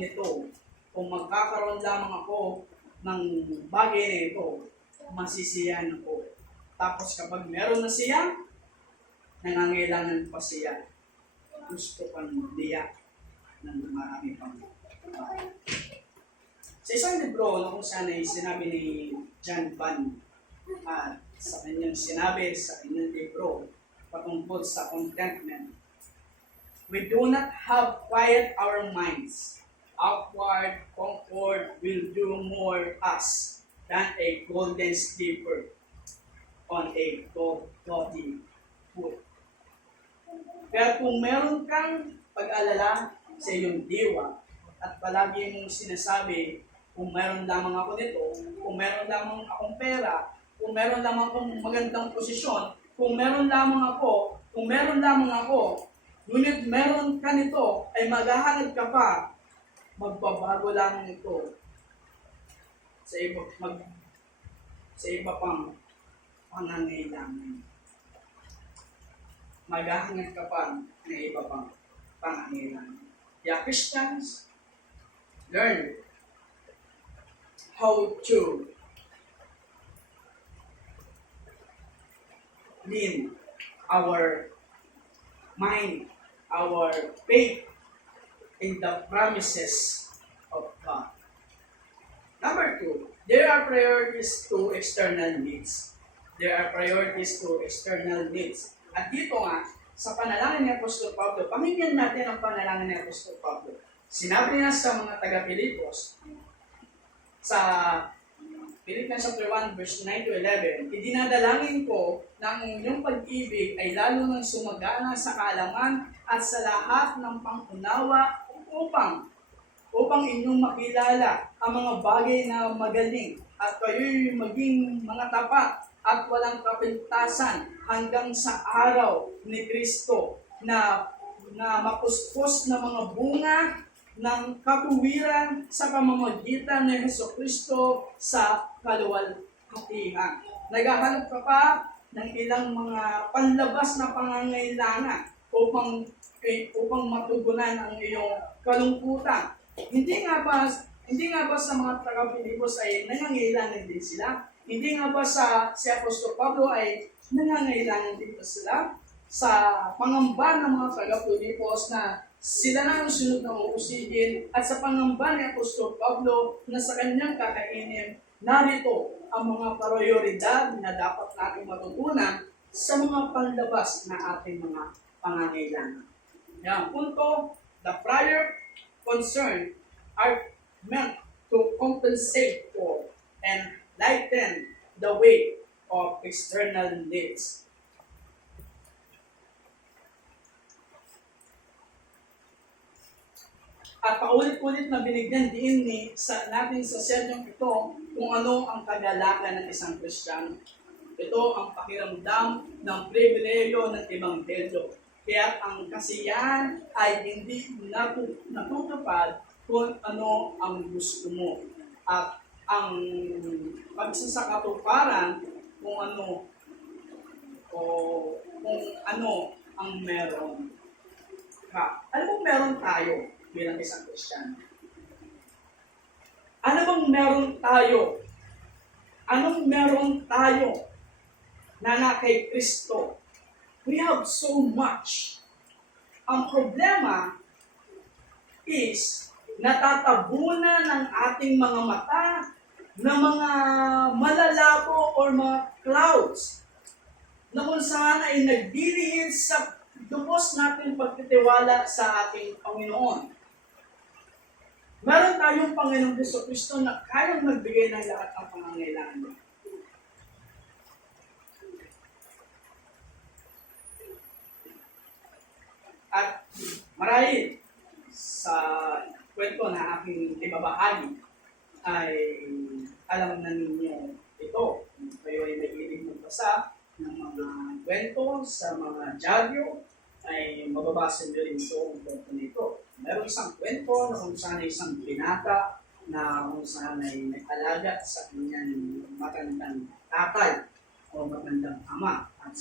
nito, kung magkakaroon lamang ako ng bagay na ito, masisiyahan ako. Tapos kapag meron na siya, nangangailangan pa siya. Gusto pang diyak ng marami pang bagay. Sa isang libro na kung saan ay sinabi ni John Bunyan at sa kanyang sinabi sa kanyang libro patungkol sa contentment, we do not have quiet our minds. Outward comfort will do more us than a golden slipper on a gaudy foot. Kaya kung meron kang pag-alala sa iyong diwa at palagi mong sinasabi, kung meron lamang ako nito, kung meron lamang akong pera, kung meron lamang akong magandang posisyon, kung meron lamang ako, ngunit meron ka nito, ay maghahanap ka pa, magbabago lang ito sa iba pang pangangailangan. Maghahanap ka pa ng iba pang pangangailangan. Yeah, Christians, learn how to lean our mind, our faith in the promises of God. Number 2, there are priorities to external needs. At dito nga, sa panalangin ni Apostol Pablo, paminggan natin ang panalangin ni Apostol Pablo. Sinabi niya sa mga taga-Pilipos, sa Philippians chapter 1, verse 9 to 11, idinadalangin ko na ang inyong pag-ibig ay lalo nang sumagana sa kaalaman at sa lahat ng pangunawa upang inyong makilala ang mga bagay na magaling at kayo'y maging mga tapat at walang kapintasan hanggang sa araw ni Kristo na mapuspos na mga bunga ng katuwiran sa pamamagitan ni Jesucristo sa kaluwalhatian. Naghahanap ka pa ng ilang mga panlabas na pangangailangan upang matugunan ang iyong kalungkutan. Hindi nga ba sa mga taga-Pilipos ay nangangailangan din sila? Hindi nga ba si Apostol Pablo ay nangangailangan din sila sa pangamba ng mga taga-Pilipos na sila na ang sunod na uusigin at sa pangamba ni Apostol Pablo na sa kanyang kakainin, narito ang mga prioridad na dapat natin matutunan sa mga panlabas na ating mga pangangailangan. Yan, punto, the prior concern are meant to compensate for and lighten the weight of external needs. At paulit-ulit na binigyan din natin sa seryong ito kung ano ang kagalakan ng isang Kristiyano. Ito ang pakiramdam ng pribileyo ng Ebanghelyo. Kaya ang kasiyahan ay hindi natutupad kung ano ang gusto mo. At ang pagsasakatuparan kung ano ang meron ka. Alam mo meron tayo bilang isang Kristiyano? Ano bang meron tayo? Anong meron tayo na kay Kristo? We have so much. Ang problema is natatabunan ng ating mga mata ng mga malalabo or mga clouds na kung saan ay nagdirihin sa lubos nating pagtitiwala sa ating Panginoon. Meron tayong Panginoong Jesucristo na kayang magbigay ng lahat ng pangangailangan niya. At Marahil sa kwento na aking ibabahagi ay alam na ninyo ito. Kung kayo ay nagilig magbasa ng mga kwento sa mga dyaryo, ay mababasa nyo rin ito ang kwento nito. Meron isang kwento na kung saan ay isang binata na kung saan ay nag-alaga sa kanyang matandang tatay o matandang ama. At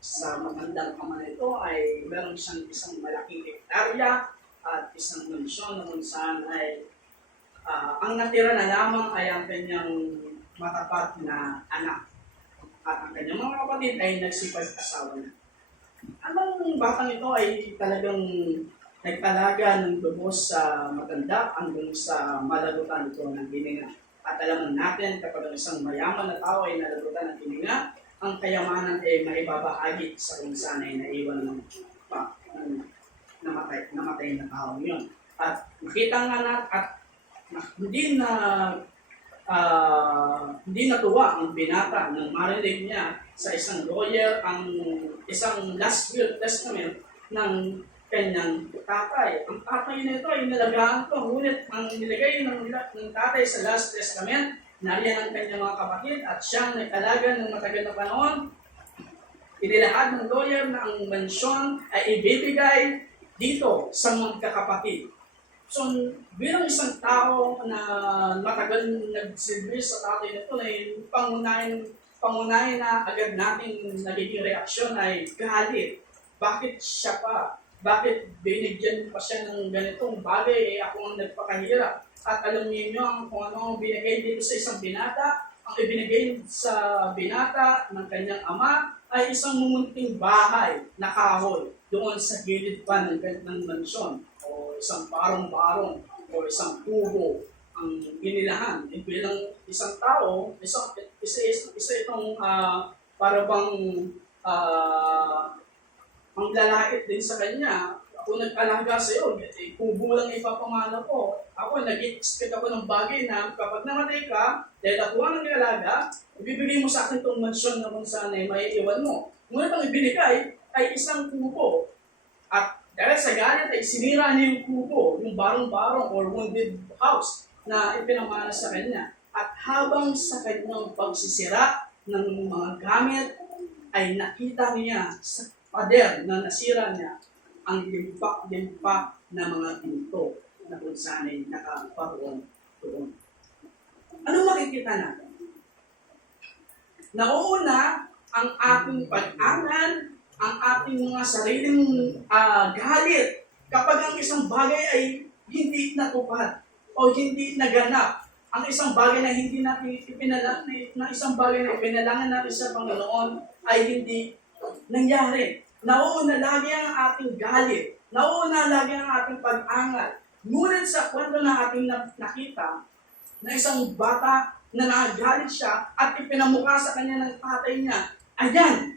sa matandang ama nito ay meron siyang isang malaking hektarya at isang mansyon na kung saan ay ang natira na lamang ay ang kanyang matapat na anak. At ang kanyang mga kapatid ay nagsipag-asawa na. Ang batang ito ay talagang nagpalaga ng lubos sa maganda hanggang sa malagutan ito ng hininga. At alam natin kapag ang isang mayaman na tao ay nalagutan ng hininga, ang kayamanan ay maibabahagi sa kung saan ay naiwan ng namatay na tao yun. At nakita nga at hindi natuwa ang binata nang marinig niya sa isang lawyer ang isang last will testament ng kanyang tatay. Ang tatay nito ay nalagaan ko, ngunit ang nilagay ng tatay sa last testament, nariyan ang kanyang mga kapatid at siyang nag-alaga ng matagal na panahon. Inilahad ng lawyer na ang mansyon ay ibibigay dito sa magkakapatid. So, bilang isang tao na matagal nagsilbi sa tatay nito, ay pangunahin na agad nating nagiging reaksyon ay galit. Bakit siya pa? Bakit binigyan pa siya ng ganitong bagay? Ako ang nagpakahirap. At alam niyo kung ano ang binigay dito sa isang binata. Ang ibinigay sa binata ng kanyang ama ay isang mumunting bahay na kahoy doon sa gilid pa ng mansyon. O isang barong-barong o isang tubo ang inilahan. E bilang isang tao, isa itong para bang ang lalait din sa kanya. Ako nag-alaga sa iyo, kubo lang ipapamana ko. Ako, nag-expect ako ng bagay na kapag namatay ka, dahil ako ang nag-alaga, ibibigay mo sa akin itong mansyon na kung saan ay maiiwan mo. Ngunit ang ibinigay ay isang kubo. At dahil sa galit ay sinira niya yung kubo, yung barong-barong or wounded house na ipinamana sa kanya. At habang sa kanyang pagsisira ng mga gamit, ay nakita niya sa pader na nasira niya ang limpak-limpak na mga pinto na kung saan ay nakaparoon doon. Ano makikita natin? Nauna ang ating pag-angan, ang ating mga sariling galit kapag ang isang bagay ay hindi natupad o hindi naganap. Ang isang bagay na hindi natin isang bagay na ipinalangan natin sa Panginoon ay hindi nangyari. Nauuna lagi ang ating galit. Nauuna lagi ang ating pag-angal. Ngunit sa kwento na ating nakita na isang bata na nagalit siya at ipinamukha sa kanya ng tatay niya, ayan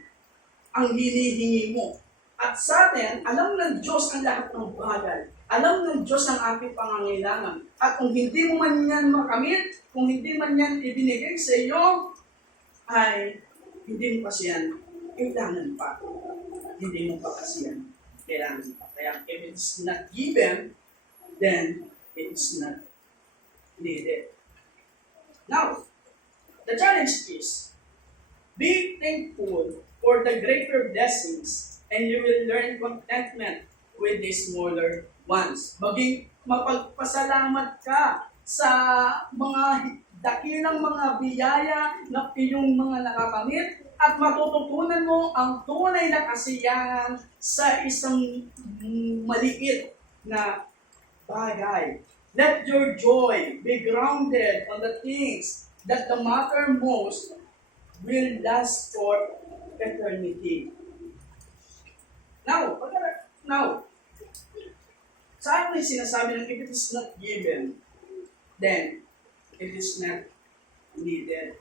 ang hinihingi mo. At sa atin, alam ng Diyos ang lahat ng bagay. Alam ng Diyos ang ating pangangailangan. At kung hindi mo man yan makamit, kung hindi man yan ibinigay sa iyo, ay hindi mo pa siyan kailangan pa. Hindi mo pa kasi yan kailangan pa. Kaya if it's not given, then it is not needed. Now, the challenge is, be thankful for the greater blessings and you will learn contentment with the smaller ones. Maging mapagpasalamat ka sa mga dakilang mga biyaya na iyong mga nakakamit at matututunan mo ang tunay na kasiyahan sa isang maliit na bagay. Let your joy be grounded on the things that the matter most will last for eternity. Now, saan may sinasabi ng if it is not given, then it is not needed.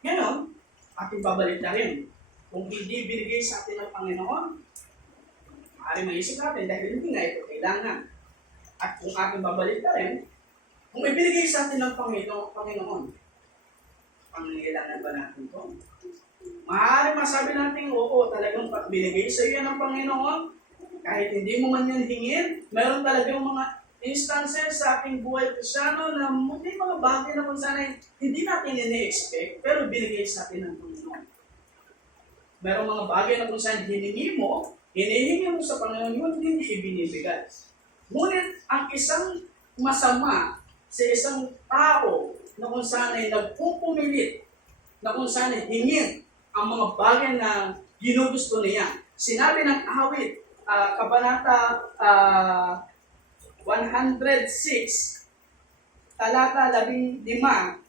Ngayon, ating babalik na rin. Kung hindi binigay sa atin ng Panginoon, maaari maisip natin dahil hindi nga ito kailangan. At kung ating babalik na rin, kung ibinigay sa atin ng Panginoon, pangangailangan ba natin ito? Maaari masabi natin, oo, talagang binigay sa iyo ng Panginoon, Kahit hindi mo man yan hingin, meron talagang mga instances sa ating buhay Kristyano na may mga bagay na kung sana hindi natin ini-expect, pero binigay sa atin ng Panginoon. Merong mga bagay na kung saan hinihingi mo sa Panginoon, yun hindi ibinibigay. Ngunit ang isang masama sa isang tao na kung saan ay nagpupumilit, na kung saan ay hingin ang mga bagay na ginugusto niya. Sinabi ng awit, Kabanata 106, talata 15,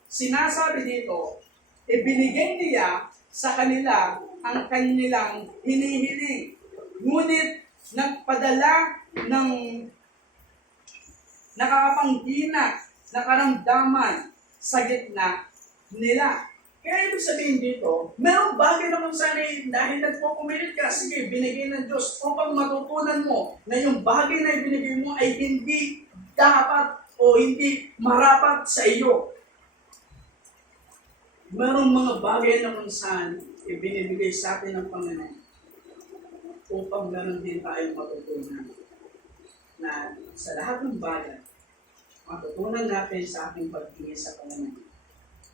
sinasabi dito, ibinigay niya sa kanila ang kanilang hinihiling. Ngunit nagpadala ng nakakapanghina na karamdaman sa gitna nila. Kaya ibig sabihin dito, merong bagay na kung sana dahil nagpupumilit ka, sige, binigay ng Diyos upang matutunan mo na yung bagay na ibinigay mo ay hindi dapat o hindi marapat sa iyo. Merong mga bagay na kung saan ibinibigay sa atin ng Panginoon upang meron din tayong matutunan na sa lahat ng bagay, matutunan natin sa ating pagtingin sa Panginoon.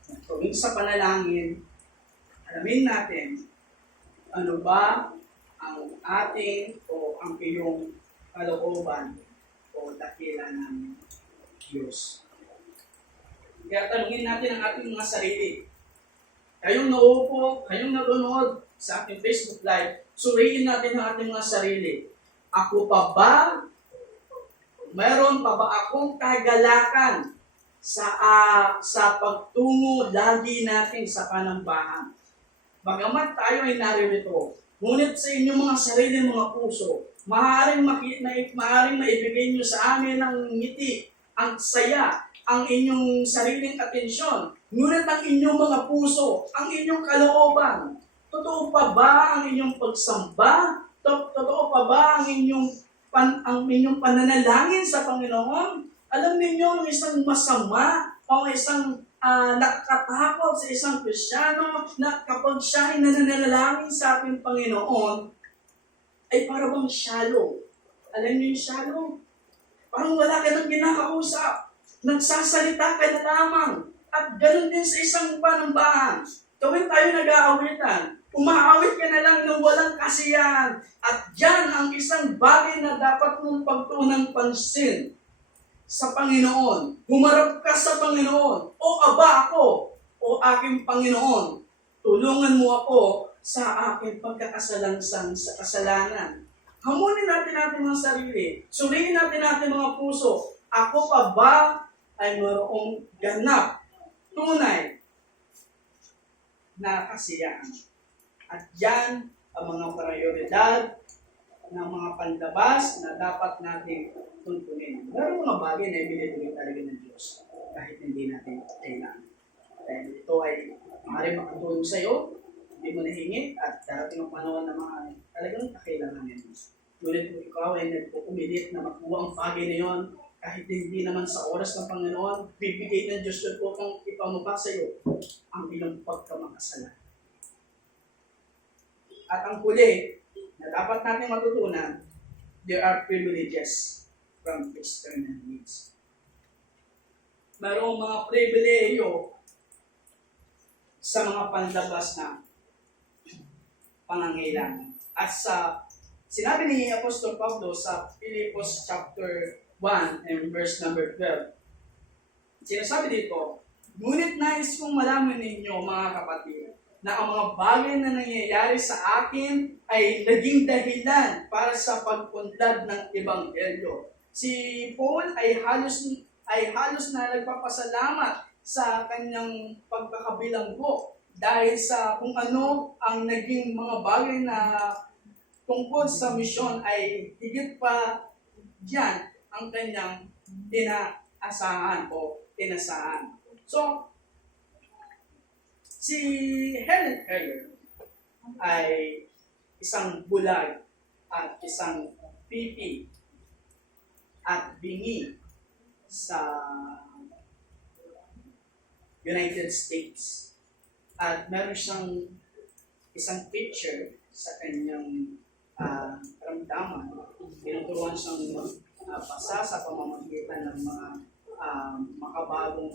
Tuwing sa panalangin, alamin natin ano ba ang ating o ang iyong kalooban o dakila ng Diyos. Kaya tanungin natin ang ating mga sarili. Kayong nauupo, kayong nanonood sa ating Facebook Live, suriin natin ang ating mga sarili. Ako pa ba? Mayroon pa ba akong kagalakan sa pagtungo lagi natin sa panambahan? Bagamat tayo ay naririto, ngunit sa inyong mga sarili mga puso, maaaring maibigay nyo sa amin ang ngiti, ang saya, ang inyong sariling atensyon, ngunit ang inyong mga puso, ang inyong kalooban. Totoo pa ba ang inyong pagsamba? Totoo pa ba ang inyong pananalangin sa Panginoon? Alam niyo ang isang masama o isang nakakatakot sa isang Kristiyano na kapag siya ay nananalangin sa ating Panginoon, ay para bang shallow. Alam niyo yung shallow? Parang wala ka nang ginakausap. Nagsasalita ka na lamang. At ganoon din sa isang panambahan. Tuwing tayo nag-aawitan, umaawit ka na lang ng walang kasiyahan. At yan ang isang bagay na dapat mong pagtunang pansin sa Panginoon. Humarap ka sa Panginoon. O aba ako, o aking Panginoon, tulungan mo ako sa aking pagkakasalansang sa kasalanan. Hamunin natin ating mga sarili. Suriin natin ating mga puso. Ako pa ba ay mayroong ganap, tunay na kasiyahan? At yan ang mga prioridad ng mga pandabas na dapat natin tuntunin. Meron mga bagay na ibinibigay talaga ng Diyos kahit hindi natin kailangan. Dahil ito ay maaaring makatulong sa iyo, hindi mo nahingi, at darating ang panahon na mga talagang kakailanganin mo. Ngunit kung ikaw ay nagpupumilit na makuha ang bagay na yon, kahit hindi naman sa oras ng Panginoon, bibigay ng Diyos yun upang ipamukha sa iyo ang iyong pagkamakasalanan. At ang huli na dapat natin matutunan, there are privileges from external needs. Mayroong mga pribileyo sa mga panlabas na pangangailangan. At sinabi ni Apostol Pablo sa Filipos chapter 1 and verse number 12, sinasabi dito, ngunit nais kong malaman ninyo mga kapatid, na ang mga bagay na nangyayari sa akin ay naging dahilan para sa pagpunlad ng Ebanghelyo. Si Paul ay halos na nagpapasalamat sa kanyang pagkakabilanggo dahil sa kung ano ang naging mga bagay na tungkol sa misyon ay higit pa diyan ang kanyang inaasahan o inasahan. So, si Helen Keller ay isang bulag at isang pipi at bingi sa United States. At meron siyang isang picture sa kanyang karamdaman. Tinuturuan siyang basa sa pamamagitan ng mga makabagong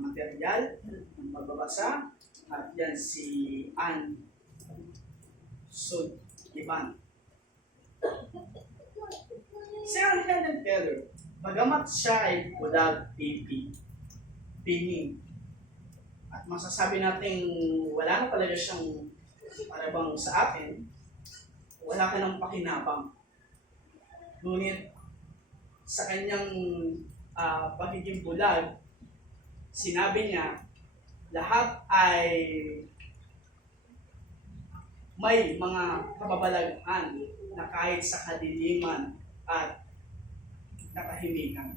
material ng magbabasa. At yan si Ann Sullivan. Si Ann Helen Keller, bagamat siya ay bulag, pinging, at masasabi natin wala na talaga siyang parabang sa atin, wala ka ng pakinabang. Ngunit sa kanyang pagiging bulag, sinabi niya, lahat ay may mga kababalaghan na kahit sa kadiliman at nakahimikan.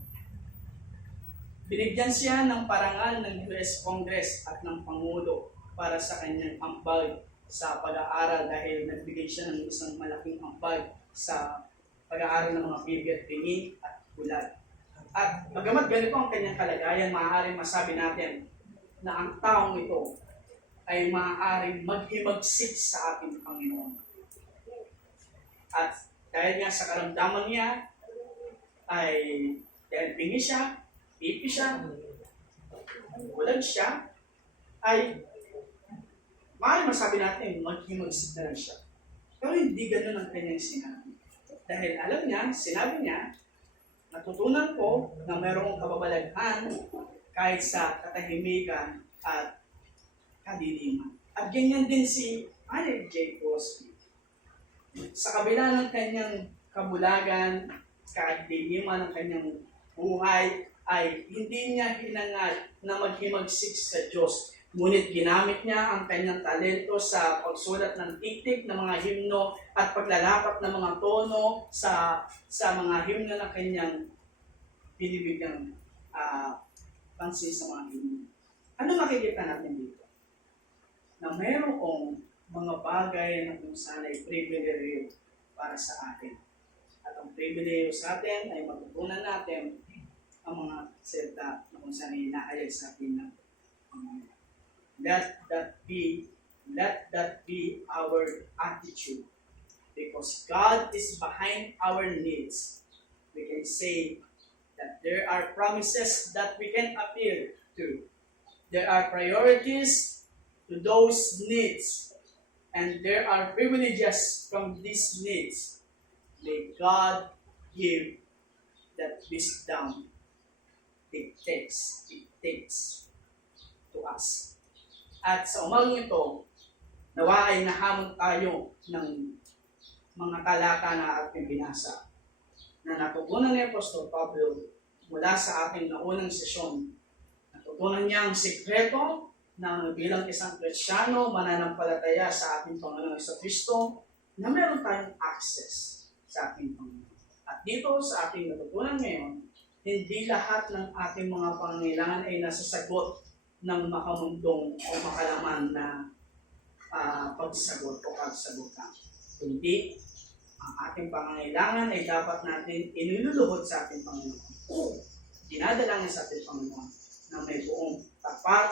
Binigyan siya ng parangal ng US Congress at ng Pangulo para sa kanyang ambag sa pag-aaral dahil nagbigay siya ng isang malaking ambag sa pag-aaral ng mga bibi at pingi at bulag. At bagamat ganito ang kanyang kalagayan, maaaring masabi natin na ang taong ito ay maaaring maghimagsik sa ating Panginoon. At dahil nga sa karamdaman niya, ay dahil pingi siya, pipi siya, bulag siya, ay maaaring masabi natin maghimagsik na lang siya. Pero hindi ganun ang kanyang sinabi. Dahil alam niya, sinabi niya, natutunan ko na mayroong kababalaghan kahit sa katahimikan at kadiliman. At ganyan din si Anne J. Crosby. Sa kabila ng kanyang kabulagan, kadiliman ng kanyang buhay, ay hindi niya hinangad na maghimagsik sa Diyos. Ngunit ginamit niya ang kanyang talento sa pagsulat ng titik ng mga himno at paglalapat ng mga tono sa mga himno na kanyang binibigyang pansin sa mga himno. Ano makikita natin dito? Na mayroong mga bagay na kung saan ay pribileyo para sa atin. At ang pribileyo sa atin ay matutunan natin ang mga salita na kung saan ay inaayag sa atin ng Panginoon. Let that be our attitude. Because God is behind our needs. We can say that there are promises that we can appeal to. There are priorities to those needs. And there are privileges from these needs. May God give that wisdom it takes to us. At sa umagang ito, nawa ay nahamon tayo ng mga talata na ating binasa na natutunan ni Apostol Pablo mula sa ating naunang sesyon. Natutunan niya ang sikreto na bilang isang Kristiyano, mananampalataya sa ating Panginoon Kristo na meron tayong access sa ating Panginoon. At dito sa ating natutunan ngayon, hindi lahat ng ating mga pangangailangan ay nasasagot ng makamundong o makalaman na pagsagot o pagsagutan. Kundi, ang ating pangangailangan ay dapat natin iniluluhod sa ating Panginoon. Dinadalangin sa ating Panginoon na may buong tapat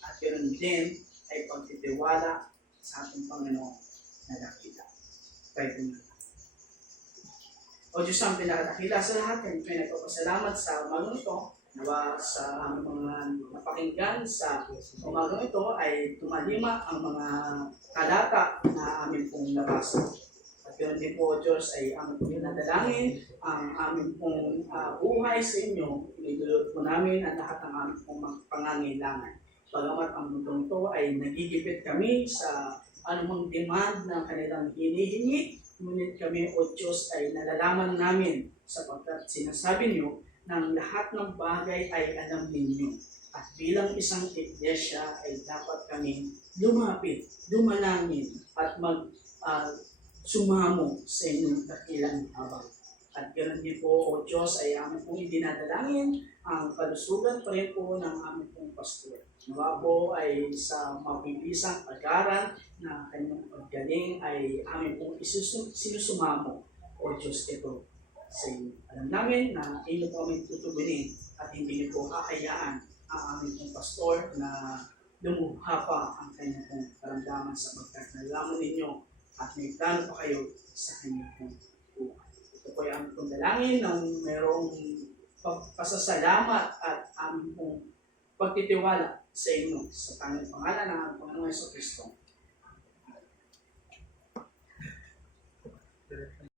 at yun din ay pagtitiwala sa ating Panginoon na dakila. Pwede na. O Diyos ang pinakadakila sa lahat, kami nagpapasalamat sa umagang ito. Nawa sa aming mga napakinggan sa umagang ito ay tumalima ang mga talata na amin pong nabasa. At yun din po, Diyos, ay aming pong nadalangin, ang aming pong buhay sa inyo. Inidulot po namin ang lahat ng aming pong pangangailangan. Bagamat ang mundong ito ay nagigipit kami sa anumang demand na kanilang hinihingi, ngunit kami, O Diyos, ay nalalaman namin sapagkat sinasabi niyo ng lahat ng bagay ay alam ninyo. At bilang isang iglesia ay dapat kami lumapit, dumalangin, at sumamo sa inyong dakilang habang. At ganoon din po, O Diyos, ay aming pong dinadalangin ang kalusugan pa rin po ng aming pong pastor. Nawa po ay sa mabilisang pag-aral na kanyang paggaling ay aming pong sinusumamo, O Diyos, ito sa inyo. Alam namin na inyo po kami tutugunin at hindi niyo po kakayaan ang aming pong pastor na lumuha pa ang kanyang pong karamdaman sapagkat nalaman ninyo at may plano pa kayo sa kanyang buhay. Ito po ay aming pagdalangin ng mayroong pasasalamat at aming pong pagtitiwala sa inyo sa tanging pangalan ng ating Panginoong Hesus Kristo.